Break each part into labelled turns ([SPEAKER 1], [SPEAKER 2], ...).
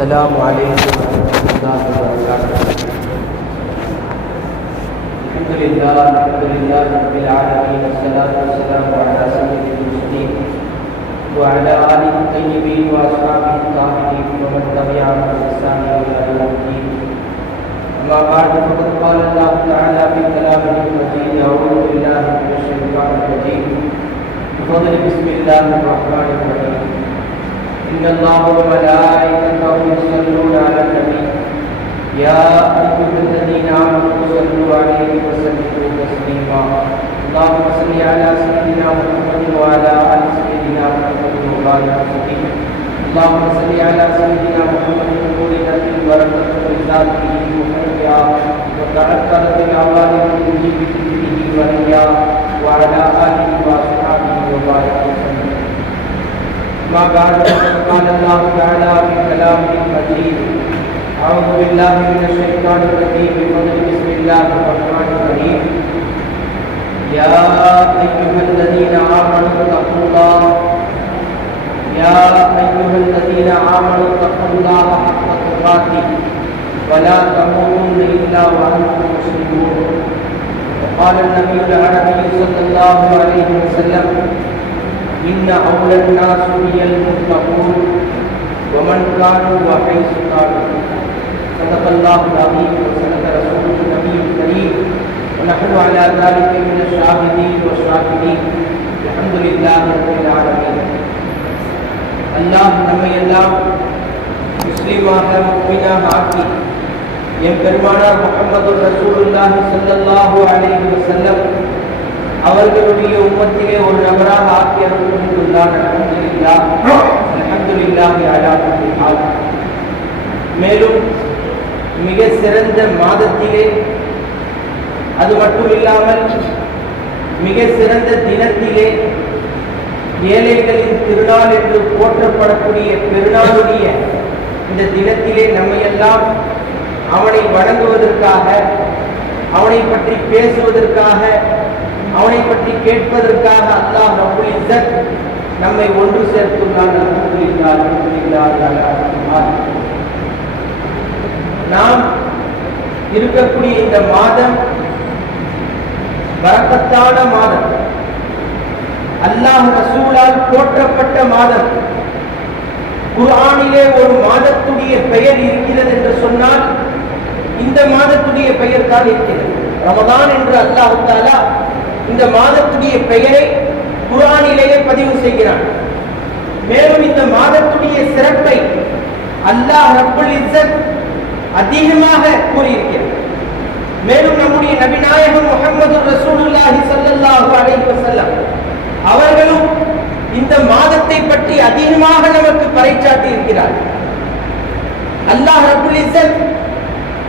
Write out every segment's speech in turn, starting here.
[SPEAKER 1] السلام عليكم ورحمة الله وبركاته الحمد لله الحمد لله رب العالمين والصلاة والسلام على سيد المرسلين وعلى آله الطيبين وأصحابه الطاهرين ومن تبعهم بإحسان إلى يوم الدين أما بعد فقد قال الله تعالى في كلامه المجيد أعوذ بالله من الشيطان الرجيم بفضل بسم الله الرحمن الرحيم إن الله وملائكته يصلون على النبي. يا أيها الذين آمنوا صلوا عليه وسلموا تسليما. اللهم صل على سيدنا محمد وعلى آل سيدنا محمد وبارك وسلم اللهم صل على سيدنا محمد نور ولدت البركة ولذاته محمدا وتعثرت الأوائل به بذكره وليا وعلى آله وأصحابه وبارك وسلم ما بعد قال الله تعالى في كلامه المجيد أعوذ بالله من الشيطان الرجيم. بفضل بسم الله الرحمن الرحيم. يا أيها الذين آمنوا اتقوا الله. يا أيها الذين آمنوا اتقوا الله حق تقاته. ولا تموتن إلا وأنتم مسلمون. وقال النبي العربي صلى الله عليه وسلم إن أولى الناس بي المتقون ومن كانوا وحيث كانوا صدق الله العظيم وصدق رسوله النبي الكريم ونحن على ذلك من الشاهدين والشاكرين الحمد لله رب العالمين அல்லாஹ் நம்மை எல்லாம் முஸ்லீமாக முக்மினாக ஆக்கி என் பெருமானார் முகமது ரசூலுல்லாஹி ஸல்லல்லாஹு அலைஹி வஸல்லம் அவர்களுடைய உம்மத்திலே ஒரு நபராக ஆக்கி அனுப்பியுள்ளார் அல்ஹம்துலில்லாஹ் அல்ஹம்துலில்லாஹி அலா மேலும் மிக சிறந்த மாதத்திலே அது மட்டும் இல்லாமல் மிக சிறந்த தினத்திலே ஏழைகளின் திருநாள் என்று போற்றப்படக்கூடிய பெருநாளுடைய இந்த தினத்திலே நம்மையெல்லாம் அவனை வணங்குவதற்காக அவனை பற்றி பேசுவதற்காக அவனை பற்றி கேட்பதற்காக அல்லாஹ் ரப்புல் இசத் நம்மை ஒன்று சேர்த்துள்ளான் நாம் இருக்கக்கூடிய இந்த மாதம் வரக்கத்தான மாதம் அல்லாஹ் ரசூலால் போற்றப்பட்ட மாதம் குர்ஆனிலே ஒரு மாதத்துடைய பெயர் இருக்கிறது என்று சொன்னால் இந்த மாதத்துடைய பெயர் தான் இருக்கிறது. ரமதான் என்று அல்லாஹ் இந்த மாதத்துடைய பெயரை குரானிலேயே பதிவு செய்கிறான். மேலும் இந்த மாதத்துடைய சிறப்பை அல்லாஹ் ரப்புல் அதிகமாக கூறியிருக்கிறார் மேலும் நம்முடைய நபிநாயகம் முகமது ரசூலுல்லாஹி ஸல்லல்லாஹு அலைஹி வஸல்லம் அவர்களும் இந்த மாதத்தை பற்றி அதிகமாக நமக்கு பறைச்சாட்டி இருக்கிறார் அல்லாஹ் ரப்புல் இஸ்ஸத்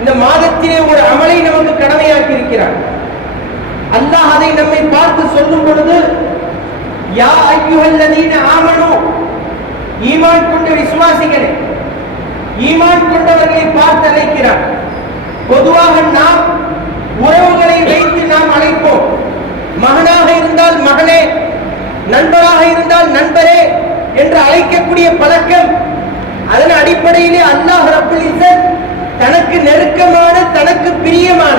[SPEAKER 1] இந்த மாதத்திலே ஒரு அமலை நமக்கு கடமையாக்கி இருக்கிறார் அல்லாஹ் அதை நம்மை பார்த்து சொல்லும் பொழுது யா ஐயுஹல்லதீன ஆமனோ. ஈமான் கொண்ட விசுவாசிகளே ஈமான் கொண்டவர்களை பார்த்து அழைக்கிறார். பொதுவாக நாம் உறவுகளை வைத்து நாம் அழைப்போம். மகனாக இருந்தால் மகனே நண்பராக இருந்தால் நண்பரே என்று அழைக்கக்கூடிய பழக்கம் அதன் அடிப்படையிலே அல்லாஹ் ரப்புல் தனக்கு நெருக்கமான தனக்கு பிரியமான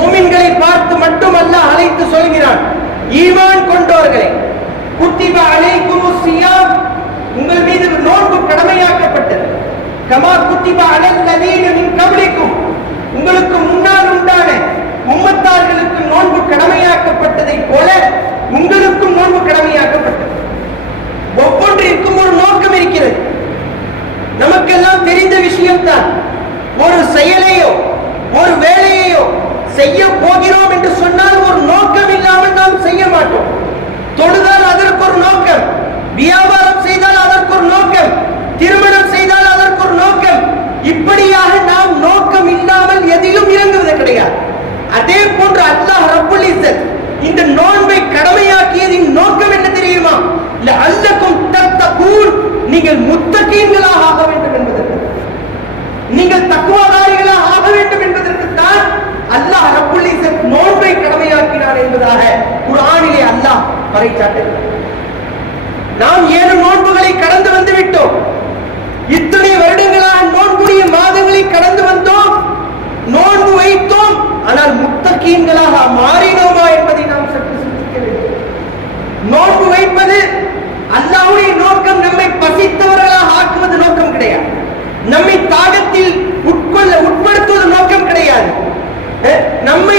[SPEAKER 1] மோமின்களை பார்த்து மட்டும் அல்லாஹ் அழைத்து சொல்கிறான் ஈமான் கொண்டோர்களே குத்திபா அலைக்குமு சியாம் உங்கள் மீது நோன்பு கடமையாக்கப்பட்டது. கமா குத்திபா அலல் லதீன மின் கபலிக்கும் உங்களுக்கு முன்னால் உண்டான உம்மத்தார்களுக்கு நோன்பு கடமையாக்கப்பட்டதை போல உங்களுக்கும் நோன்பு கடமையாக்கப்பட்டது. ஒவ்வொன்றிற்கும் ஒரு நோக்கம் இருக்கிறது. நமக்கெல்லாம் தெரிந்த விஷயம்தான் ஒரு செயலையோ ஒரு வேலையையோ செய்ய போகிறோம் என்று சொன்னால் ஒரு நோக்கம் இல்லாமல் நாம் செய்ய மாட்டோம். தொழுதால் அதற்கு ஒரு நோக்கம். வியாபாரம் செய்தால் அதற்கு ஒரு நோக்கம். திருமணம் செய்தால் அதற்கு ஒரு நோக்கம். இப்படியாக நாம் நோக்கம் இல்லாமல் எதிலும் இறங்குவது கிடையாது. அதே போன்று அல்லாஹ் ரப்புல் இஸ்ஸத் இந்த நோன்பை கடமையாக்கியதின் நோக்கம் என்ன தெரியுமா? இல்ல அல்லக்கும் தத்தகூன். நீங்கள் முத்தகீன்களாக ஆக வேண்டும் என்பதற்கு. நீங்கள் தக்குவா ஆக வேண்டும் என்பதற்கு தான் அல்லாஹ் ரப்புல் இஸ்ஸத் நோன்பை கடமையாக்கினார் என்பதாக குர்ஆனிலே அல்லாஹ் பறைச்சாட்டுகிறார் நாம் ஏழு நோன்புகளை கடந்து வந்து விட்டோம். இத்தனை வருடங்களாக நோன்புடைய மாதங்களை கடந்து வந்தோம். நோன்பு வைத்தோம். ஆனால் முத்தகீன்களாக மாறினோமா என்பதை நாம் சற்று சிந்திக்க வேண்டும். நோன்பு வைப்பது அல்லாஹ்வுடைய நோக்கம் நம்மை பசித்தவர்களாக ஆக்குவது நோக்கம் கிடையாது. நம்மை தாகத்தில் உட்கொள்ள உட்படுத்துவது நோக்கம் கிடையாது. நம்மை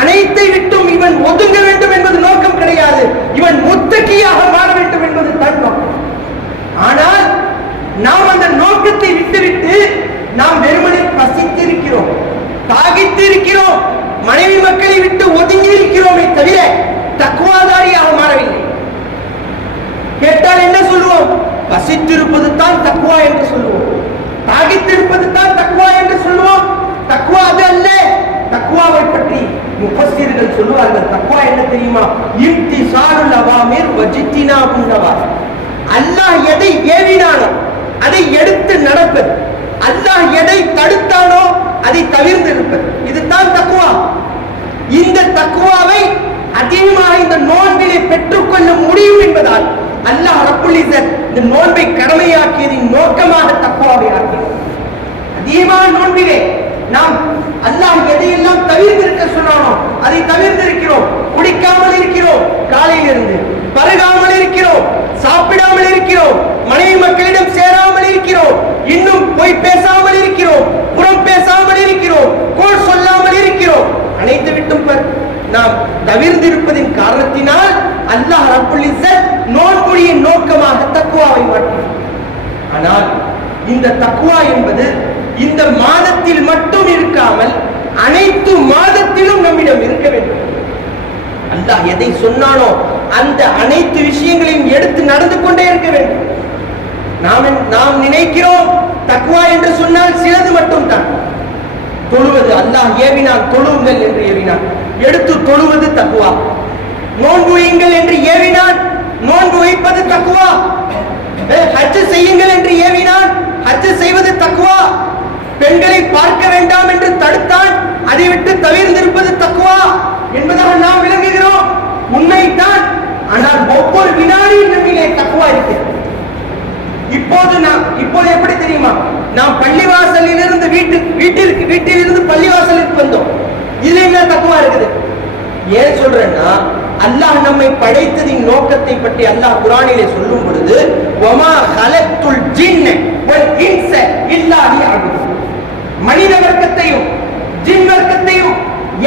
[SPEAKER 1] அனைத்தை விட்டும் இவன் ஒதுங்க வேண்டும் என்பது நோக்கம் கிடையாது. இவன் முத்தகியாக மாற வேண்டும் என்பது தன் நோக்கம். ஆனால் நாம் அந்த நோக்கத்தை விட்டுவிட்டு நாம் வெறுமனே பசித்திருக்கிறோம் தாகித்திருக்கிறோம் மனைவி மக்களை விட்டு ஒதுங்கி இருக்கிறோமே தவிர தக்குவாதாரியாக மாறவில்லை. கேட்டால் என்ன சொல்லுவோம்? பசித்திருப்பது தான் தக்குவா என்று சொல்லுவோம். தாகித்திருப்பது தான் தக்குவா என்று சொல்லுவோம். தக்குவா அது அல்ல. தக்குவாவை பற்றி முஃபஸ்ஸிர்கள் சொல்லுவார்கள். தக்குவா என்ன தெரியுமா? இம்திசாலுல் அவாமீர் வஜித்தினா புன்னவா அல்லாஹ் எதை ஏவினானோ அதை எடுத்து நடப்பது. அல்லாஹ் எதை தடுத்தானோ அதை தவிர்ந்து இருப்பது. இதுதான் தக்குவா இந்த தக்குவாவை அதிகமாக இந்த நோன்பிலே பெற்றுக்கொள்ள முடியும் என்பதால் அல்லாஹ் ரப்புல் இந்த நோன்பை கடமையாக்கியதின் நோக்கமாக தக்குவாவை ஆக்கினார். அதிகமான நோன்பிலே நாம் அல்லாஹ் அதை தவிர்த்திருக்கிறோம். குடிக்காமல் இருக்கிறோம். காலையிலிருந்து பருகாமல் இருக்கிறோம். சாப்பிடாமல் இருக்கிறோம். மனைவி மக்களிடம் சேராமல் இருக்கிறோம். இன்னும் பொய் பேசாமல் இருக்கிறோம். புறம் பேசாமல் இருக்கிறோம். கோல் சொல்லாமல் இருக்கிறோம். அனைத்து விட்டும் பர். நாம் தவிர்ந்திருப்பதின் காரணத்தினால் அல்லாஹ் ரப்புல் இஸ்ஸத் நோன்புழியின் நோக்கமாக தக்குவாவை மாற்றினார் ஆனால் இந்த தக்குவா என்பது இந்த மாதத்தில் மட்டும் இருக்காமல் அனைத்து மாதத்திலும் நம்மிடம் இருக்க வேண்டும். அல்லாஹ் எதை சொன்னானோ அந்த அனைத்து விஷயங்களையும் எடுத்து நடந்து கொண்டே இருக்க வேண்டும். நாம் நாம் நினைக்கிறோம் தக்குவா என்று சொன்னால் சிலது மட்டும் தான். தொழுவது அல்லாஹ் ஏவினான் தொழுவுங்கள் என்று ஏவினான். எடுத்து தொழுவது தக்குவா நோன்பு வையுங்கள் என்று ஏவினான். நோன்பு வைப்பது தக்குவா ஹஜ் செய்யுங்கள் என்று ஏவினான். ஹஜ் செய்வது தக்குவா பெண்களை பார்க்க வேண்டாம் என்று தடுத்தான் அதை விட்டு தவிர்ந்திருப்பது தக்குவா என்பதாக நாம் விளங்குகிறோம். உண்மைத்தான் ஆனால் ஒவ்வொரு வினாடியும் நம்மிலே தக்குவா இருக்கிறது இப்போது நாம் இப்போது எப்படி தெரியுமா? நாம் பள்ளிவாசலில் இருந்து வீட்டு வீட்டிற்கு வீட்டில் இருந்து பள்ளிவாசலுக்கு வந்தோம். இதுல என்ன தக்குவா இருக்குது? ஏன் சொல்றேன்னா அல்லாஹ் நம்மை படைத்ததின் நோக்கத்தை பற்றி அல்லாஹ் குரானிலே சொல்லும் பொழுது ஒமா ஹலத்துல் ஜின்ன வல் இன்ஸ இல்லா லியஅபுது மனித வர்க்கத்தையும் ஜின் வர்க்கத்தையும்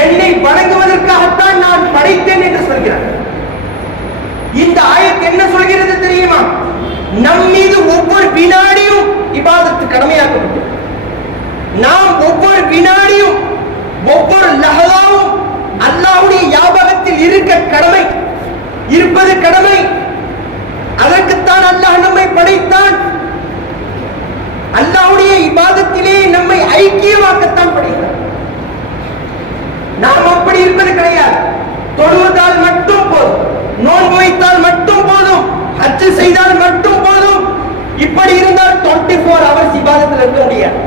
[SPEAKER 1] என்னை வணங்குவதற்காகத்தான் நான் படைத்தேன் என்று சொல்கிறார். இந்த ஆயத் என்ன சொல்கிறது தெரியுமா? நம் மீது ஒவ்வொரு வினாடியும் இபாதத்து கடமையாக்கப்பட்டது நாம் ஒவ்வொரு வினாடியும் ஒவ்வொரு லகலாவும் அல்லாவுடைய யாபகத்தில் இருக்க கடமை இருப்பது கடமை. அதற்குத்தான் அல்லாஹ் நம்மை படைத்தான். அல்லாவுடைய இபாதத்தை நம்மை ஐக்கியமாக்கத்தான் படுகிறார் நாம் அப்படி இருப்பது கிடையாது. தொழுவதால் மட்டும் போதும். நோன்பு வைத்தால் மட்டும் போதும். அச்சு செய்தால் மட்டும் போதும். இப்படி இருந்தால் டுவெண்ட்டி போர் ஹவர்ஸ் இபாதத்தில் இருக்க முடியாது.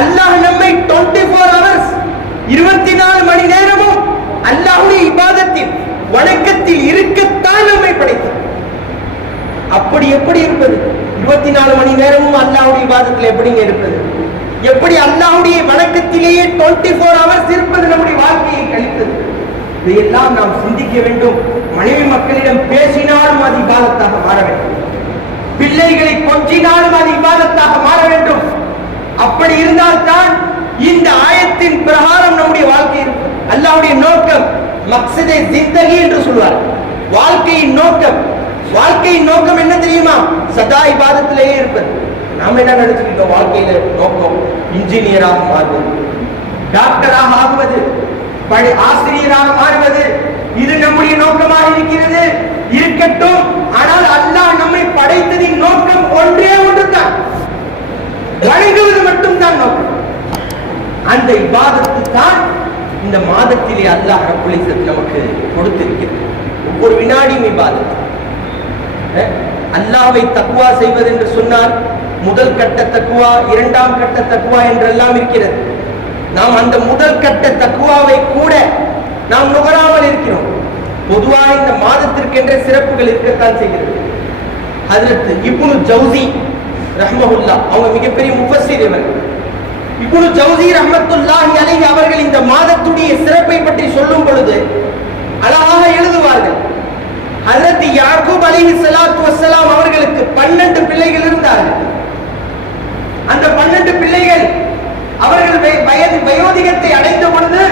[SPEAKER 1] அல்லாஹ் நம்மை டுவெண்ட்டி போர் ஹவர்ஸ் இருபத்தி நாலு மணி நேரமும் அல்லாஹுடைய இபாதத்தில் வணக்கத்தில் இருக்கத்தான் நம்மை படைத்தார் அப்படி எப்படி இருப்பது? இருபத்தி நாலு மணி நேரமும் அல்லாவுடைய இபாதத்தில் எப்படிங்க இருப்பது? எப்படி அல்லாவுடைய வணக்கத்திலேயே 24 ஃபோர் ஹவர்ஸ் இருப்பது நம்முடைய வாழ்க்கையை கழிப்பது? இதையெல்லாம் நாம் சிந்திக்க வேண்டும். மனைவி மக்களிடம் பேசினாலும் அது இபாதத்தாக மாற வேண்டும். பிள்ளைகளை கொஞ்சினாலும் அது இபாதத்தாக மாற வேண்டும். அப்படி இருந்தால்தான் இந்த ஆயத்தின் பிரகாரம் நம்முடைய வாழ்க்கை அல்லாவுடைய நோக்கம் மக்சதே ஜிந்தகி என்று சொல்வார். வாழ்க்கையின் நோக்கம் வாழ்க்கையின் நோக்கம் என்ன தெரியுமா? சதா இபாதத்திலேயே இருப்பது. நாம் என்ன நினைச்சுக்கிட்டோம்? வாழ்க்கையில நோக்கம் இன்ஜினியராக மாறுவது. டாக்டராக ஆகுவது. படி ஆசிரியராக மாறுவது. இது நம்முடைய நோக்கமாக இருக்கிறது. இருக்கட்டும். ஆனால் அல்லாஹ் நம்மை படைத்ததின் நோக்கம் ஒன்றே ஒன்று தான் வணங்குவது மட்டும்தான் நோக்கம். அந்த இபாதத்து தான் இந்த மாதத்திலே அல்லாஹ் ரப்புலிசத் நமக்கு கொடுத்திருக்கிறது. ஒவ்வொரு வினாடியும் இபாதத்து. அல்லாவை தக்குவா செய்வது என்று சொன்னால் முதல் கட்ட தக்குவா இரண்டாம் கட்ட தக்குவா என்றெல்லாம் இருக்கிறது. நாம் அந்த முதல் கட்ட தக்குவாவை கூட நாம் நுகராமல் இருக்கிறோம். பொதுவாக இந்த மாதத்திற்கென்ற சிறப்புகள் இருக்கத்தான் செய்கிறது. அதற்கு இப்னு ஜவுசி ரஹ்மஹுல்லா அவங்க மிகப்பெரிய முஃபஸ்ஸிர் இவர். இப்னு ஜவுசி ரஹ்மத்துல்லாஹி அலைஹி அவர்கள் இந்த மாதத்துடைய சிறப்பை பற்றி சொல்லும் பொழுது அழகாக எழுதுவார்கள். அதற்கு யாக்கூப் அலிஹி சலாத்து வசலாம் அவர்களுக்கு 12 பிள்ளைகள் இருந்தார்கள். அந்த 12 பிள்ளைகள் அவர்கள் வயது வயோதிகத்தை அடைந்த பொழுது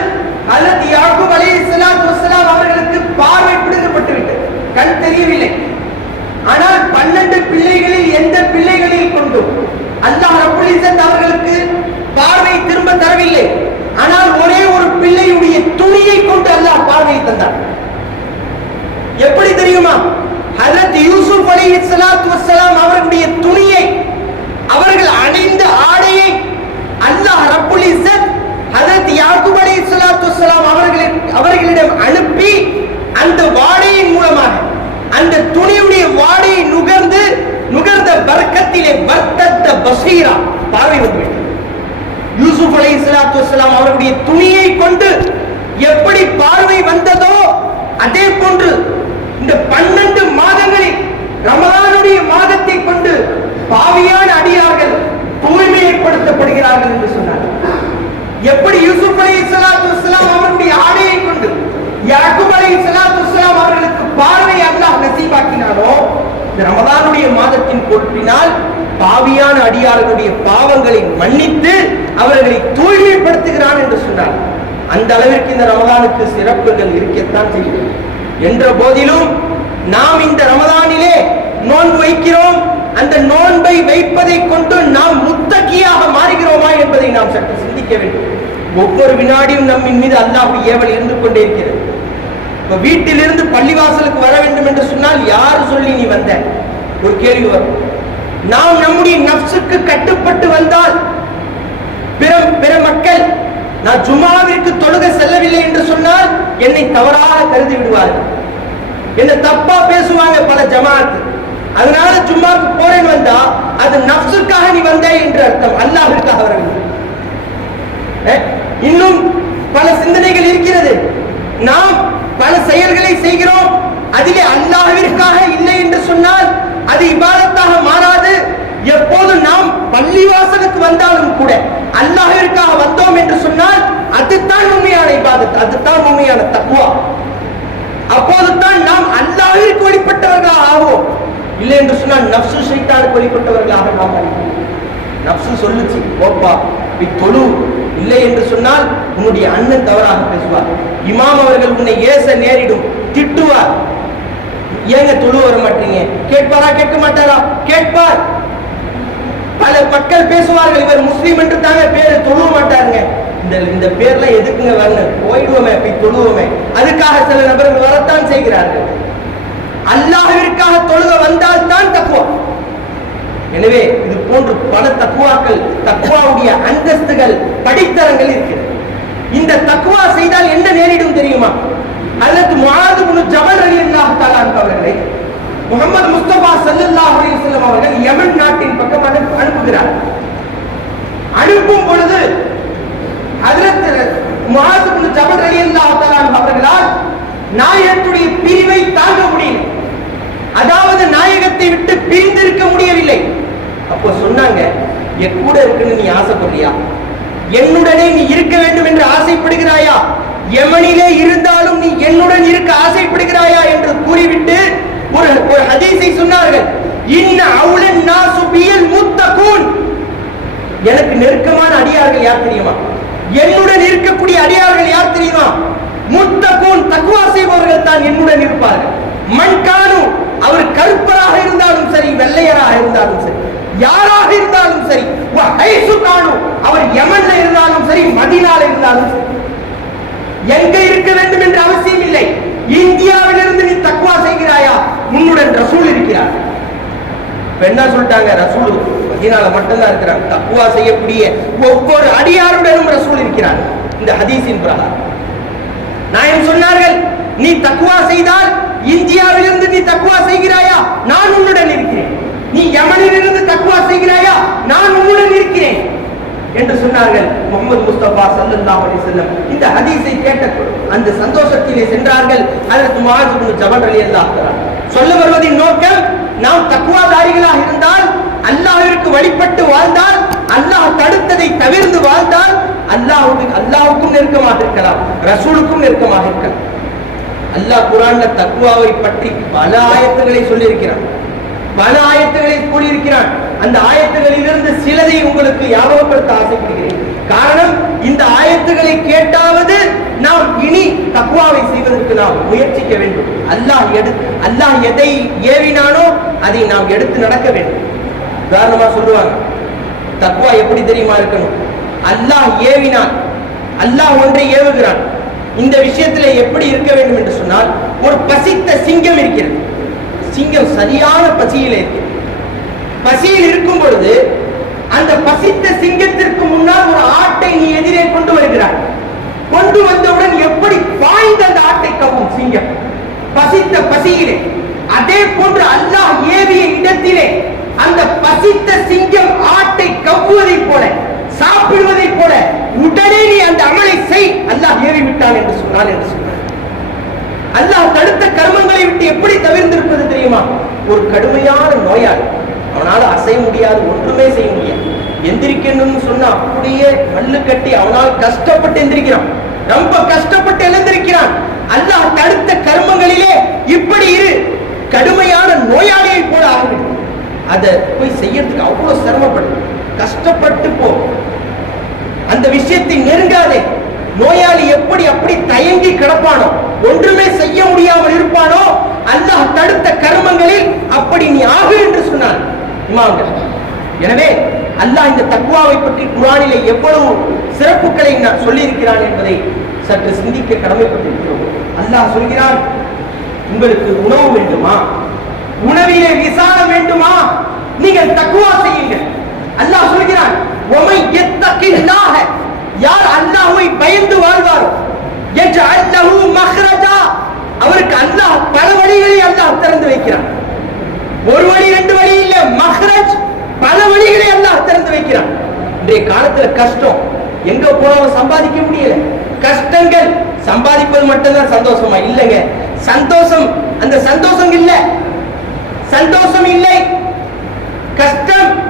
[SPEAKER 1] அல்லது யாக்கூப் அலி ஸலாத்து வசலாம் அவர்களுக்கு பார்வை பிடுங்கப்பட்டுவிட்டது. கண் தெரியவில்லை. ஆனால் 12 பிள்ளைகளில் எந்த பிள்ளைகளில் கொண்டும் அல்லாஹ் ரப்புல் அவர்களுக்கு பார்வை திரும்ப தரவில்லை ஆனால் ஒரே ஒரு பிள்ளையுடைய துணியை கொண்டு அல்லாஹ் பார்வையை தந்தார் எப்படி தெரியுமா ஹஜரத் யூசுப் அலைஹி ஸலாத்து வஸ்ஸலாம் அவர்களுடைய துணியை அவர்கள் அணிந்த ஆடையை அல்லாஹ் ரப்புல் இஸ்ஸத் ஹஜரத் யாக்கூப் அலைஹி ஸலாத்து வஸ்ஸலாம் அவர்களின் அவர்களிடம் அனுப்பி அந்த வாடையின் மூலமாக அந்த துணியுடைய வாடையை நுகர்ந்து நுகர்ந்த பர்க்கத்திலே வர்த்தத்த பசீரா பார்வை வந்துவிட்டது யூசுப் அலை அவருடைய துணியை கொண்டு எப்படி பார்வை வந்ததோ அதே போன்று இந்த பன்னெண்டு மாதங்களில் ரமலானுடைய மாதத்தை கொண்டு பாவியான அடியார்கள் தூய்மையைப்படுத்தப்படுகிறார்கள் என்று சொன்னார். எப்படி யூசுப் அலி இஸ்லாத்து இஸ்லாம் அவருடைய ஆடையை கொண்டு யாக்குப் அலி இஸ்லாத்து இஸ்லாம் அவர்களுக்கு பார்வை அல்லாஹ் நசீபாக்கினாரோ இந்த ரமதானுடைய மாதத்தின் பொறுப்பினால் பாவியான அடியார்களுடைய பாவங்களை மன்னித்து அவர்களை தூய்மைப்படுத்துகிறான் என்று சொன்னார். அந்த அளவிற்கு இந்த ரமதானுக்கு சிறப்புகள் இருக்கத்தான் செய்யும். என்ற போதிலும் நாம் இந்த ரமதானிலே நோன்பு வைக்கிறோம். அந்த நோன்பை வைப்பதை கொண்டு நாம் முத்தகியாக மாறுகிறோமா என்பதை நாம் சற்று சிந்திக்க வேண்டும். ஒவ்வொரு வினாடியும் நம்மின் மீது அல்லாஹு ஏவல் இருந்து கொண்டே இருக்கிறது. இப்ப வீட்டிலிருந்து பள்ளிவாசலுக்கு வர வேண்டும் என்று சொன்னால் யார் சொல்லி நீ வந்த? ஒரு கேள்வி வரும். நாம் நம்முடைய நப்சுக்கு கட்டுப்பட்டு வந்தால் பிற பிற மக்கள் நான் ஜுமாவிற்கு தொழுக செல்லவில்லை என்று சொன்னால் என்னை தவறாக கருதி விடுவார்கள் என்ன தப்பா பேசுவாங்க பல ஜமாத் அதனால ஜும்மாவுக்கு போறேன்னு வந்தா அது நப்சுக்காக நீ வந்த என்று அர்த்தம். அல்லாஹிற்காக வரவில்லை அஹ், இன்னும் பல சிந்தனைகள் இருக்கிறது. நாம் பல செயல்களை செய்கிறோம். அதிலே அல்லாஹிற்காக இல்லை என்று சொன்னால் அது இபாதத்தாக மாறாது. எப்போது நாம் பள்ளிவாசலுக்கு வந்தாலும் கூட அல்லாஹிற்காக வந்தோம் என்று சொன்னால் அதுதான் உண்மையான இபாதத் அதுதான் உண்மையான தக்குவா அப்போதுதான் நாம் அல்லாஹிற்கு வழிபட்டவர்களாக ஆகும் இல்லை என்று சொன்னால் நப்சு சைத்தாருக்கு வழிபட்டவர்களாக நாம் நப்சு சொல்லுச்சு போப்பா நீ தொழு. இல்லை என்று சொன்னால் உன்னுடைய அண்ணன் தவறாக பேசுவார். இமாம் அவர்கள் உன்னை ஏச நேரிடும் திட்டுவார். ஏங்க தொழு வர மாட்டீங்க? கேட்பாரா கேட்க மாட்டாரா? கேட்பார். பல மக்கள் பேசுவார்கள் இவர் முஸ்லீம் என்று தாங்க பேரு தொழுவ மாட்டாருங்க. இந்த இந்த பேர்ல எதுக்குங்க வரணும்? போயிடுவோமே போய் தொழுவோமே. அதுக்காக சில நபர்கள் வரத்தான் செய்கிறார்கள். அல்லாஹிற்காக தொழுக வந்தால் தான் தக்குவா. எனவே இது போன்று பல தக்குவாக்கள் தக்குவாவுடைய அந்தஸ்துகள் படித்தரங்கள் இருக்கிறது. இந்த தக்குவா செய்தால் என்ன நேரிடும் தெரியுமா? அல்லது முகாது முனு ஜபல் அலி அல்லாஹ் தாலான் அவர்களை முகமது முஸ்தபா சல்லல்லாஹ் அலி செல்லம் அவர்கள் யமன் நாட்டின் பக்கம் அனுப்பு- அனுப்புகிறார். அனுப்பும் பொழுது அதிரத்து முகாது முனு ஜபல் அலி அல்லாஹ் தாலான் அவர்களால் நாயகத்துடைய பிரிவை தாங்க முடியும் அதாவது நாயகத்தை விட்டு பிரிந்திருக்க முடியவில்லை. அப்போ சொன்னாங்க என் கூட இருக்குன்னு நீ ஆசைப்படுறியா? என்னுடனே நீ இருக்க வேண்டும் என்று ஆசைப்படுகிறாயா? எமனிலே இருந்தாலும் நீ என்னுடன் இருக்க ஆசைப்படுகிறாயா என்று கூறிவிட்டு ஒரு ஒரு ஹதீஸை சொன்னார்கள். இன்ன அவுலன் நாசு பியல் முத்தகூன். எனக்கு நெருக்கமான அடியார்கள் யார் தெரியுமா? என்னுடன் இருக்கக்கூடிய அடியார்கள் யார் தெரியுமா? முத்தகூன் தக்குவா செய்பவர்கள் தான் என்னுடன் இருப்பார்கள். மண்கானு அவர் கருப்பராக இருந்தாலும் சரி வெள்ளையராக இருந்தாலும் சரி யாராக இருந்தாலும் சரி அவர் யமன்ல இருந்தாலும் சரி மதினால இருந்தாலும் சரி எங்க இருக்க வேண்டும் என்ற அவசியம் இல்லை. இந்தியாவிலிருந்து நீ தக்குவா செய்கிறாயா? உன்னுடன் ரசூல் இருக்கிறார். இப்ப என்ன சொல்லிட்டாங்க? ரசூல் மதினால மட்டும்தான் இருக்கிறாங்க. தக்குவா செய்யக்கூடிய ஒவ்வொரு அடியாருடனும் ரசூல் இருக்கிறார். இந்த ஹதீஸின் பிரகாரம். நாயம் சொன்னார்கள் நீ தக்குவா செய்தால் இந்தியாவிலிருந்து நீ தக்குவா செய்கிறாயா? நான் உன்னுடன் இருக்கிறேன். நீ யமனிலிருந்து தக்குவா செய்கிறாயா? நான் உன்னுடன் இருக்கிறேன். என்று சொன்னார்கள் முகமது முஸ்தபா சல்லுல்லாஹ் அலி செல்லம் இந்த ஹதீஸை கேட்ட அந்த சந்தோஷத்திலே சென்றார்கள் அதற்கு முஆஸ் இப்னு ஜபல் ரலியல்லாஹு சொல்ல வருவதின் நோக்கம் நாம் தக்குவாதாரிகளாக இருந்தால் அல்லாஹிற்கு வழிபட்டு வாழ்ந்தால் அல்லாஹ் தடுத்ததை தவிர்த்து வாழ்ந்தால் அல்லாஹுக்கு அல்லாஹுக்கும் நெருக்கமாக இருக்கலாம் ரசூலுக்கும் நெருக்கமாக இருக்கலாம் அல்லாஹ் குரான்ல தக்குவாவை பற்றி பல ஆயத்துக்களை சொல்லியிருக்கிறான். பல ஆயத்துகளை கூறியிருக்கிறான் அந்த ஆயத்துகளிலிருந்து சிலதை உங்களுக்கு ஞாபகப்படுத்த ஆசைப்படுகிறேன். காரணம் இந்த ஆயத்துகளை கேட்டாவது நாம் இனி தக்குவாவை செய்வதற்கு நாம் முயற்சிக்க வேண்டும். அல்லாஹ் எடு அல்லாஹ் எதை ஏவினானோ அதை நாம் எடுத்து நடக்க வேண்டும். உதாரணமா சொல்லுவாங்க தக்குவா எப்படி தெரியுமா இருக்கணும்? அல்லாஹ் ஏவினான் அல்லாஹ் ஒன்றை ஏவுகிறான். இந்த விஷயத்துல எப்படி இருக்க வேண்டும் என்று சொன்னால் ஒரு பசித்த சிங்கம் இருக்கிறது. சிங்கம் சரியான பசியில் இருக்கிறது. பசியில் இருக்கும் பொழுது அந்த பசித்த சிங்கத்திற்கு முன்னால் ஒரு ஆட்டை நீ எதிரே கொண்டு வருகிறாய். கொண்டு வந்தவுடன் எப்படி பாய்ந்த அந்த ஆட்டை கவும் சிங்கம்? பசித்த பசியிலே. அதே போன்று அல்லாஹ் ஏவிய இடத்திலே அந்த பசித்த சிங்கம் ஆட்டை கவ்வுவதை போல சாப்பிடுவதை போல உடனே நீ அந்த அமலை செய். அல்லாஹ் ஏறி விட்டான் என்று சொன்னான் என்று சொன்னான். அல்லாஹ் தடுத்த கர்மங்களை விட்டு எப்படி தவிர்த்திருப்பது தெரியுமா? ஒரு கடுமையான நோயாளி. அவனால அசைய முடியாது ஒன்றுமே செய்ய முடியாது. எந்திரிக்கணும்னு சொன்னா அப்படியே மல்லு கட்டி அவனால் கஷ்டப்பட்டு எந்திரிக்கிறான். ரொம்ப கஷ்டப்பட்டு எழுந்திருக்கிறான். அல்லாஹ் தடுத்த கர்மங்களிலே இப்படி இரு. கடுமையான நோயாளியை போல ஆகிவிடும் அதை போய் செய்யறதுக்கு அவ்வளவு சிரமப்படும் கஷ்டப்பட்டு போ. அந்த விஷயத்தை நெருங்காதே. நோயாளி எப்படி அப்படி தயங்கி கிடப்பானோ? ஒன்று செய்ய முடியாமல் இருப்பானோ? அல்லாஹ் தடுத்த கர்மங்களில் அப்படி நீ ஆகு என்று சொன்னான். இமாம்கள் எனவே அல்லாஹ் இந்த தக்குவாவை பற்றி குரானிலே எவ்வளவு சிறப்புகளை நான் சொல்லியிருக்கிறான் என்பதை சற்று சிந்திக்க கடமைப்பட்டிருக்கிறோம். அல்லாஹ் சொல்கிறான் உங்களுக்கு உணவு வேண்டுமா? உணவிலே விசாரம் வேண்டுமா? நீங்கள் தக்குவா செய்யுங்கள். அல்லாஹ் சொல்கிறான் ஒமை எத்தகில்லாஹ? யார் அல்லாஹ்வை பயந்து வாழ்வாரோ? என்று அல்லாஹு மஹ்ரஜா! அவருக்கு அல்லாஹ் பல வழிகளை அல்லாஹ் திறந்து வைக்கிறான். ஒரு வழி ரெண்டு வழி இல்ல மஹ்ரஜ் பல வழிகளை அல்லாஹ் திறந்து வைக்கிறான். இன்றைய காலத்துல கஷ்டம். எங்க போனாலும் சம்பாதிக்க முடியல. கஷ்டங்கள் சம்பாதிப்பது மட்டும்தான் சந்தோஷமா? இல்லைங்க. சந்தோஷம் அந்த சந்தோஷம் இல்ல. சந்தோஷம் இல்லை. கஷ்டம்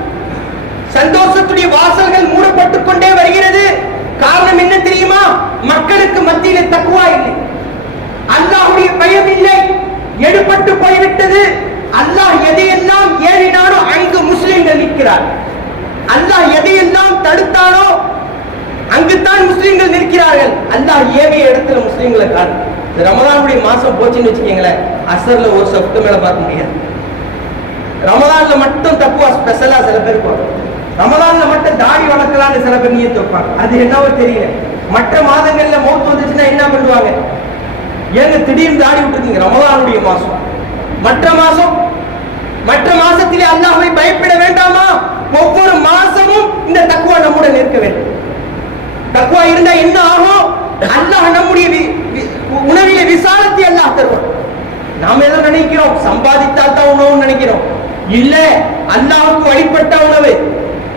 [SPEAKER 1] சந்தோஷத்துடைய வாசல்கள் மூடப்பட்டுக் கொண்டே வருகிறது. காரணம் என்ன தெரியுமா? மக்களுக்கு மத்தியில தக்குவா இல்லை. அல்லாஹுடைய பயம் இல்லை எடுபட்டு போய்விட்டது. அல்லாஹ் எதையெல்லாம் ஏறினானோ அங்கு முஸ்லிம்கள் நிற்கிறார். அல்லாஹ் எதையெல்லாம் தடுத்தானோ அங்குதான் முஸ்லிம்கள் நிற்கிறார்கள். அல்லாஹ் ஏவிய இடத்துல முஸ்லிம்களை காணும். ரமதானுடைய ரமலானுடைய மாசம் போச்சுன்னு வச்சுக்கீங்களேன். அசர்ல ஒரு சப்தம் மேல பார்க்க முடியாது. ரமலான்ல மட்டும் தப்புவா ஸ்பெஷலா சில பேர் போறோம் ரமலான்ல மட்டும் தாடி வளர்க்கலாம்னு சில பேர் நீயத்து வைப்பாங்க. அது என்னவோ தெரியல. மற்ற மாதங்கள்ல மௌத்து வந்துச்சுன்னா என்ன பண்ணுவாங்க? ஏங்க திடீர்னு தாடி விட்டுருக்கீங்க? ரமதானுடைய மாசம். மற்ற மாசம் மற்ற மாசத்திலே அல்லாஹை பயப்பட வேண்டாமா? ஒவ்வொரு மாசமும் இந்த தக்குவா நம்முடன் இருக்க வேண்டும். தக்குவா இருந்தா என்ன ஆகும்? அல்லாஹ் நம்முடைய வி- வி- உணவிலே விசாலத்தை அல்லாஹ் தருவான். நாம் எதை நினைக்கிறோம். சம்பாதித்தா தான் உணவுன்னு நினைக்கிறோம். இல்ல அல்லாவுக்கு வழிபட்ட உணவு.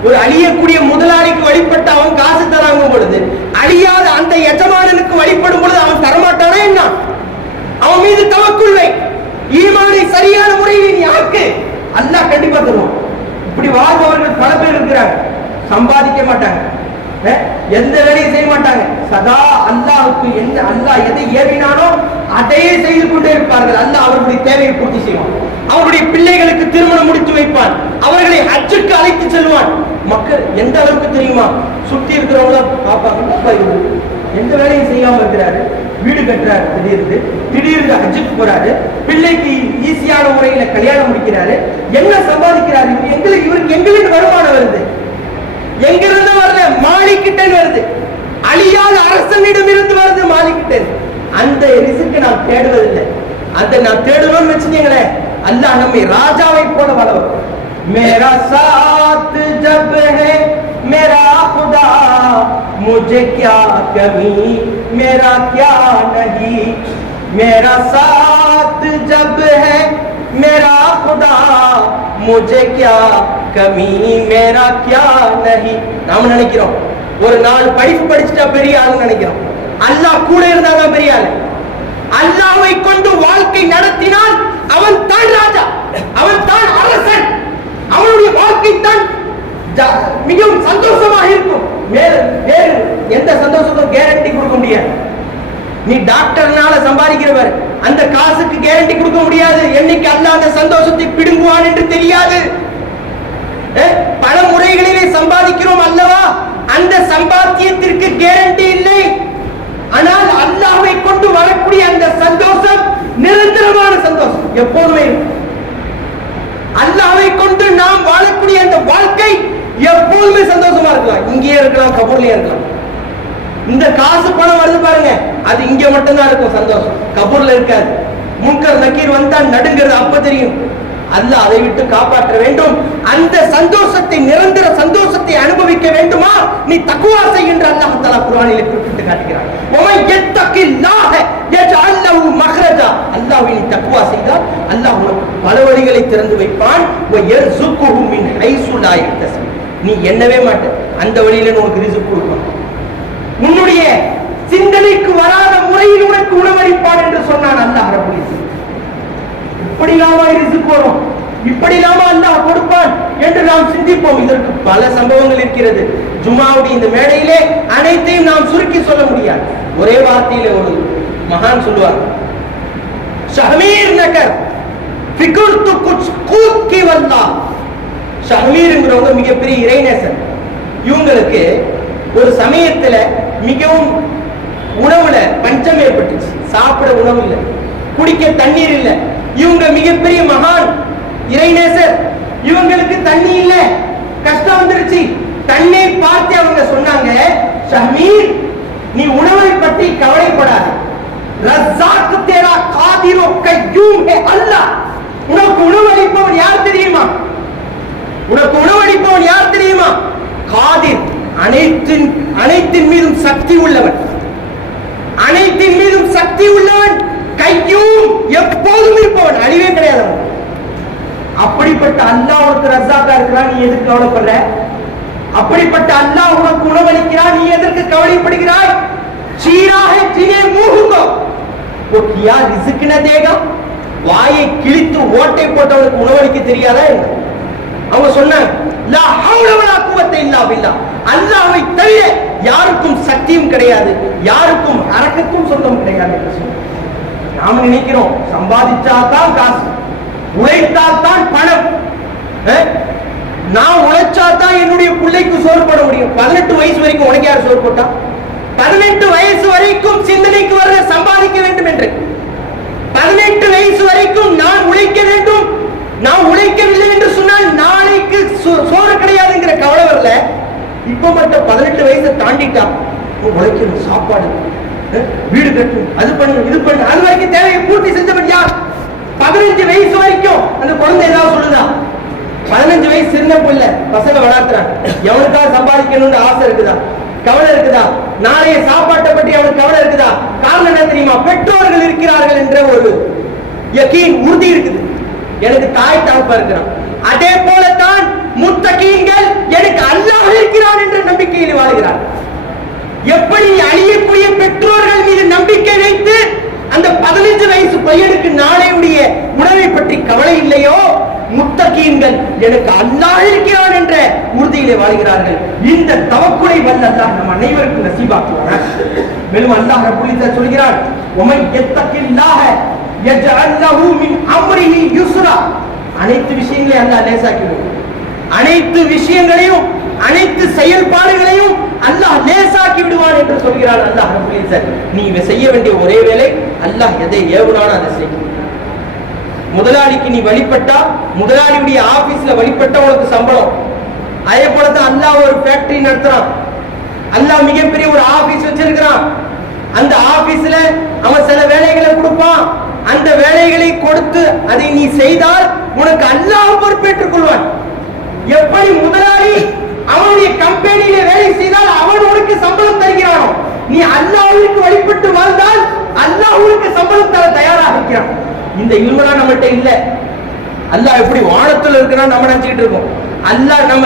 [SPEAKER 1] ஒரு அழியக்கூடிய முதலாளிக்கு வழிபட்டு அவன் காசு தராங்க பொழுது அழியாத அந்த எஜமானனுக்கு வழிபடும் பொழுது அவன் தரமாட்டானா என்ன? அவன் மீது தவக்குள்ளை ஈமானை சரியான முறையில் யாருக்கு? அல்லாஹ் கண்டிப்பா தருவான். இப்படி வாழ்பவர்கள் பல பேர் இருக்கிறாங்க. சம்பாதிக்க மாட்டாங்க. எந்த வேலையும் செய்ய மாட்டாங்க. சதா அல்லாஹுக்கு எந்த அல்லாஹ் எதை ஏறினானோ அதையே செய்து கொண்டே இருப்பார்கள். அல்லாஹ் அவர்களுடைய தேவையை பூர்த்தி செய்வான். அவருடைய பிள்ளைகளுக்கு திருமணம் முடித்து வைப்பான் அவர்களை அச்சுக்கு அழைத்து செல்வான் மக்கள் எந்த அளவுக்கு தெரியுமா? சுத்தி இருக்கிறவங்க பார்ப்பாங்க அப்பா எந்த வேலையும் செய்யாம இருக்கிறாரு. வீடு கட்டுறாரு திடீர்னு. திடீர்னு ஹஜ்ஜுக்கு போறாரு. பிள்ளைக்கு ஈஸியான முறையில கல்யாணம் முடிக்கிறாரு. என்ன சம்பாதிக்கிறாரு எங்களுக்கு இவருக்கு எங்களுக்கு வருமானம் வருது. எங்கிருந்து வரல மாலிக்கிட்டன் வருது. அழியாத அரசனிடம் இருந்து வருது மாலிக்கிட்டன். அந்த ரிசுக்கு நான் தேடுவதில்லை. அதை நான் தேடணும்னு வச்சுக்கீங்களேன். اللہ نما میرا ساتھ جب ہے، میرا خدا، مجھے کیا کمی؟ میرا کیا نہیں؟ میرا ساتھ جب ہے، میرا خدا، مجھے کیا கமி மேரா கியா நஹி நாம நினைக்கிறோம் ஒரு நாள் படிப்பு படிச்சுட்டா பெரிய ஆள் நினைக்கிறோம் அல்லாஹ் கூட இருந்தா பெரிய ஆள் அல்லாவை கொண்டு வாழ்க்கை கேரண்டி கொடுக்க முடியாது. என்னைக்கு அல்லாஹ் அந்த சந்தோஷத்தை பிடுங்குவான் என்று தெரியாது. பல முறைகளிலே சம்பாதிக்கிறோம் அல்லவா? அந்த சம்பாத்தியத்திற்கு கேரண்டி இல்லை. ஆனால் அல்லாஹ்வை கொண்டு வரக்கூடிய அந்த சந்தோஷம் நிரந்தரமான சந்தோஷம் எப்போதுமே இருக்கும். கொண்டு நாம் வாழக்கூடிய அந்த வாழ்க்கை எப்போதுமே சந்தோஷமா இருக்கலாம். இங்கேயே இருக்கலாம் கபூர்லயே இருக்கலாம். இந்த காசு பணம் வருது பாருங்க. அது இங்க மட்டும்தான் இருக்கும் சந்தோஷம். கபூர்ல இருக்காது. முன்கர் நக்கீர் வந்தால் நடுங்கிறது அப்ப தெரியும். அல்லாஹ் அதை விட்டு காப்பாற்ற வேண்டும். அந்த சந்தோஷத்தை நிரந்தர சந்தோஷத்தை அனுபவிக்க வேண்டுமா? நீ தக்குவா செய்கின்ற அல்லாஹ் தலா குர்ஆனிலே குறிப்பிட்டு காட்டுகிறார் அல்லாஹ் யத்தகில்லாஹ யஜ்அல் நீ தக்குவா செய்தால் அல்லாஹ் உனக்கு பல வழிகளை திறந்து வைப்பான். வ யர்சுகுஹு மின் ஹைசு லா நீ என்னவே மாட்ட. அந்த வழியில உனக்கு ரிசுக் கொடுப்பான். உன்னுடைய சிந்தனைக்கு வராத முறையில் உனக்கு உணவளிப்பான் என்று சொன்னான் அல்லாஹ் ரப்பல் இஸ்ஸத். இப்படிலாமா ரிசுக் இப்படி இல்லாம அல்லாஹ் கொடுப்பான் என்று நாம் சிந்திப்போம். இதற்கு பல சம்பவங்கள் இருக்கிறது. ஜுமாவுடைய இந்த மேடையிலே அனைத்தையும் நாம் சுருக்கி சொல்ல முடியாது. ஒரே வார்த்தையில ஒரு மகான் சொல்லுவார். ஷஹமீர் நகர் பிகுர்த்து குச் கூக்கி வந்தா ஷஹமீர்ங்கிறவங்க மிகப்பெரிய இறைநேசன் இவங்களுக்கு ஒரு சமயத்துல மிகவும் உணவுல பஞ்சம் ஏற்பட்டுச்சு. சாப்பிட உணவு இல்லை குடிக்க தண்ணீர் இல்லை. இவங்க மிகப்பெரிய மகான். இறைநேசர். இவங்களுக்கு தண்ணி இல்ல. கஷ்டம் வந்துருச்சு. தண்ணீர் பார்த்து அவங்க சொன்னாங்க ஷமீர் நீ உணவை பற்றி கவலைப்படாத. ரஸாக் தேரா காதிரோ கையூம் ஹே அல்லாஹ். உனக்கு உணவளிப்பவன் யார் தெரியுமா? உனக்கு உணவு அளிப்பவன் யார் தெரியுமா? காதிர். அனைத்தின் அனைத்தின் மீதும் சக்தி உள்ளவன். அனைத்தின் மீதும் சக்தி உள்ளவன் கையும் எப்போதும் இருப்பவன். அழிவே கிடையாது அப்படிப்பட்ட அல்லா உனக்கு ரசாக்கா இருக்கிறான் நீ எதுக்கு கவலைப்படுற? அப்படிப்பட்ட அல்லா உனக்கு உணவளிக்கிறான் நீ எதற்கு கவலைப்படுகிறாய்? சீராக சீரே மூகுங்கோ. கொட்டியா ரிசுக்கின தேகம்? வாயை கிழித்து ஓட்டை போட்டவனுக்கு உணவளிக்க தெரியாதா என்ன? அவங்க சொன்னாங்க லா பில்லா. தவிர யாருக்கும் சக்தியும் கிடையாது யாருக்கும் அரக்கத்தும் சொந்தம் கிடையாது நாம நினைக்கிறோம் சம்பாதிச்சாதான் காசு உழைத்தால்தான் பணம் நான் உழைச்சாதான் என்னுடைய பிள்ளைக்கு சோறு போட முடியும். பதினெட்டு வயசு வரைக்கும் உனக்கு யார் சோறு போட்டா? பதினெட்டு வயசு வரைக்கும் சிந்தனைக்கு வர சம்பாதிக்க வேண்டும் என்று. பதினெட்டு வயசு வரைக்கும் நான் உழைக்க வேண்டும் நான் உழைக்கவில்லை என்று சொன்னால் நாளைக்கு சோ- சோறு கிடையாதுங்கிற கவலை வரல. இப்ப மட்டும் பதினெட்டு வயசை தாண்டிட்டா உழைக்கணும் சாப்பாடு வீடு கட்டணும் அது பண்ணணும் இது பண்ணணும் அது வரைக்கும் தேவையை பூர்த்தி செஞ்சவன் யார்? பதினஞ்சு வயசு வரைக்கும் அந்த குழந்தை ஏதாவது சொல்லுதா? பதினஞ்சு வயசு சின்ன பிள்ளை பசங்க வளர்த்துறான் எவனுக்காக சம்பாதிக்கணும்னு ஆசை இருக்குதா? கவலை இருக்குதா? நாளைய சாப்பாட்டை பற்றி அவனுக்கு கவலை இருக்குதா? காரணம் என்ன தெரியுமா? பெற்றோர்கள் இருக்கிறார்கள் என்ற ஒரு யகீன் உறுதி இருக்குது. எனக்கு தாய் தகப்பா இருக்கிறான். அதே போலத்தான் முத்தகீன்கள் எனக்கு அல்லாஹ் இருக்கிறான் என்ற நம்பிக்கையில் வாழ்கிறார். எப்படி அழியக்கூடிய பெற்றோர்கள் மீது நம்பிக்கை வைத்து அந்த பதினைஞ்சு வயசு பையனுக்கு நாளையுடைய உணவை பற்றி கவலை இல்லையோ? முத்தகீன்கள் எனக்கு அல்லாஹ் இருக்கிறான் என்ற உறுதியிலே வாழ்கிறார்கள். இந்த தவக்குலை வல்ல நம் அனைவருக்கும் நசீபாக்குவார் மேலும் அல்லாஹ் ரப்பல் சொல்கிறான் உமை எத்தக்கில்லாக அனைத்து விஷயங்களையும் அல்லா லேசாக்கிவிடும். அனைத்து விஷயங்களையும் அனைத்து செயல்பாடுகளையும் அல்லாஹ் லேசாக்கி விடுவான் என்று சொல்கிறான் அல்லாஹ் ரப்பல் நீ செய்ய வேண்டிய ஒரே வேலை அல்லாஹ் எதை ஏவுனாலும் அதை செய்யும் முதலாளிக்கு நீ வழிபட்டா முதலாளியுடைய ஆபீஸ்ல வழிபட்டா உனக்கு சம்பளம். அதே போல தான் அல்லாஹ் ஒரு ஃபேக்டரி நடத்துறான். அல்லாஹ் மிகப்பெரிய ஒரு ஆபீஸ் வச்சிருக்கிறான். அந்த ஆபீஸ்ல அவன் சில வேலைகளை கொடுப்பான். அந்த வேலைகளை கொடுத்து அதை நீ செய்தால் உனக்கு அல்லாஹ் பொறுப்பேற்றுக் கொள்வான். எப்படி முதலாளி அவனுடைய கம்பெனியில வேலை செய்தால் அவன் உனக்கு சம்பளம் தருகிறானோ நீ அல்லாஹ்விற்கு வழிபட்டு வாழ்ந்தால் அல்லாஹ் உனக்கு சம்பளம் தர தயாராக இருக்கிறான். இந்த இல்மெல்லாம் நம்மகிட்ட இல்ல. அல்லாஹ் எப்படி வானத்துல இருக்கிறான் நம்ம நினைச்சுக்கிட்டு இருக்கோம். அல்லாஹ் நம்ம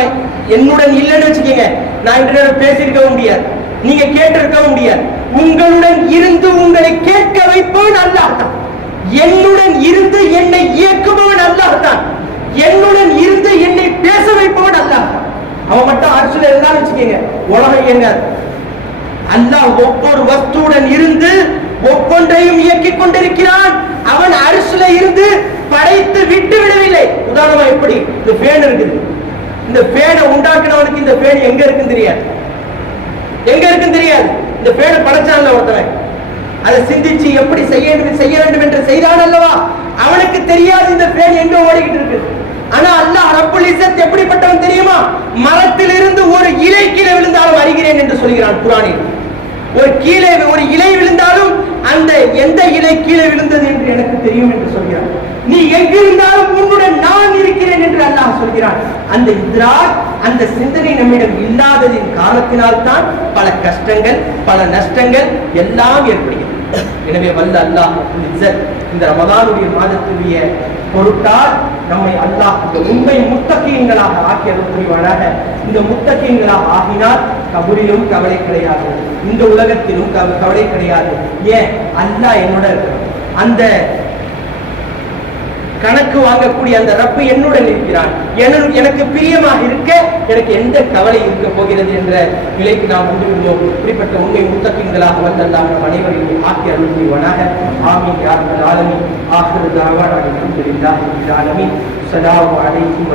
[SPEAKER 1] என்னுடன் இல்லைன்னு வச்சுக்கோங்க. நான் இன்று பேசியிருக்கவும் முடியாது. நீங்க கேட்டிருக்கவும் முடியாது. உங்களுடன் இருந்து உங்களை கேட்க வைப்பவன் அல்லாஹ் தான். என்னுடன் இருந்து என்னை இயக்குபவன் அல்லாஹ்தான் என்னுடன் இருந்து என்னை பேச வைப்பவன் அல்லாஹ். அவன் மட்டும் அரசுல இருந்தாலும் வச்சுக்கோங்க. உலகம் இயங்காது அல்லாஹ் ஒவ்வொரு வஸ்துவுடன் இருந்து ஒவ்வொன்றையும் இயக்கிக் கொண்டிருக்கிறான். அவன் அரசுல இருந்து படைத்து விட்டு விடவில்லை. உதாரணமா எப்படி? இந்த பேன் இருக்குது. இந்த பேனை உண்டாக்குனவனுக்கு இந்த பேன் எங்க இருக்குன்னு தெரியாது. எங்க இருக்குன்னு தெரியாது. இந்த பேனை படைச்சான்ல ஒருத்தவன். அதை சிந்திச்சு எப்படி செய்ய வேண்டும் செய்ய வேண்டும் என்று செய்தான் அல்லவா? அவனுக்கு தெரியாது இந்த ஃபேன் எங்க ஓடிக்கிட்டு இருக்கு. ஆனா அல்லாஹ் ரப்புல் இசத் எப்படிப்பட்டவன் தெரியுமா? மரத்தில் இருந்து ஒரு இலை கீழே விழுந்தாலும் அறிகிறேன் என்று சொல்கிறான் குரானில். ஒரு கீழே ஒரு இலை விழுந்தாலும் அந்த எந்த இலை கீழே விழுந்தது என்று எனக்கு தெரியும் என்று சொல்கிறான். நீ எங்கிருந்தாலும் உன்னுடன் நான் இருக்கிறேன் என்று அல்லாஹ் சொல்கிறான். அந்த இத்ராக் அந்த சிந்தனை நம்மிடம் இல்லாததின் காரணத்தினால் தான் பல கஷ்டங்கள் பல நஷ்டங்கள் எல்லாம் ஏற்படுகிறது. எனவே வல்ல அல்லாஹ் இந்த ரமதானுடைய மாதத்துடைய பொருட்டால் நம்மை அல்லாஹ் இந்த உண்மை முத்தகீன்களாக ஆக்கி அருள் புரிவானாக இந்த முத்தகீன்களாக ஆகினால் கபூரிலும் கவலை கிடையாது. இந்த உலகத்திலும் கவலை கிடையாது. ஏன்? அல்லாஹ் என்னோட இருக்கிறான். அந்த கணக்கு வாங்கக்கூடிய அந்த ரப்பு என்னுடன் இருக்கிறான். எனக்கு பிரியமாக இருக்க எனக்கு எந்த கவலை இருக்க போகிறது என்ற நிலைக்கு நாம் வந்து விடுவோம் இப்படிப்பட்ட உண்மை முத்தகங்களாக வந்தெல்லாம் நம் அனைவரையும் ஆக்கி அருள் ஆமி ஆமீன் யார் ஆலமி ஆசிரியர் தாவான அலமதுல்லாஹி ஆலமி சலாமு அலைக்கும்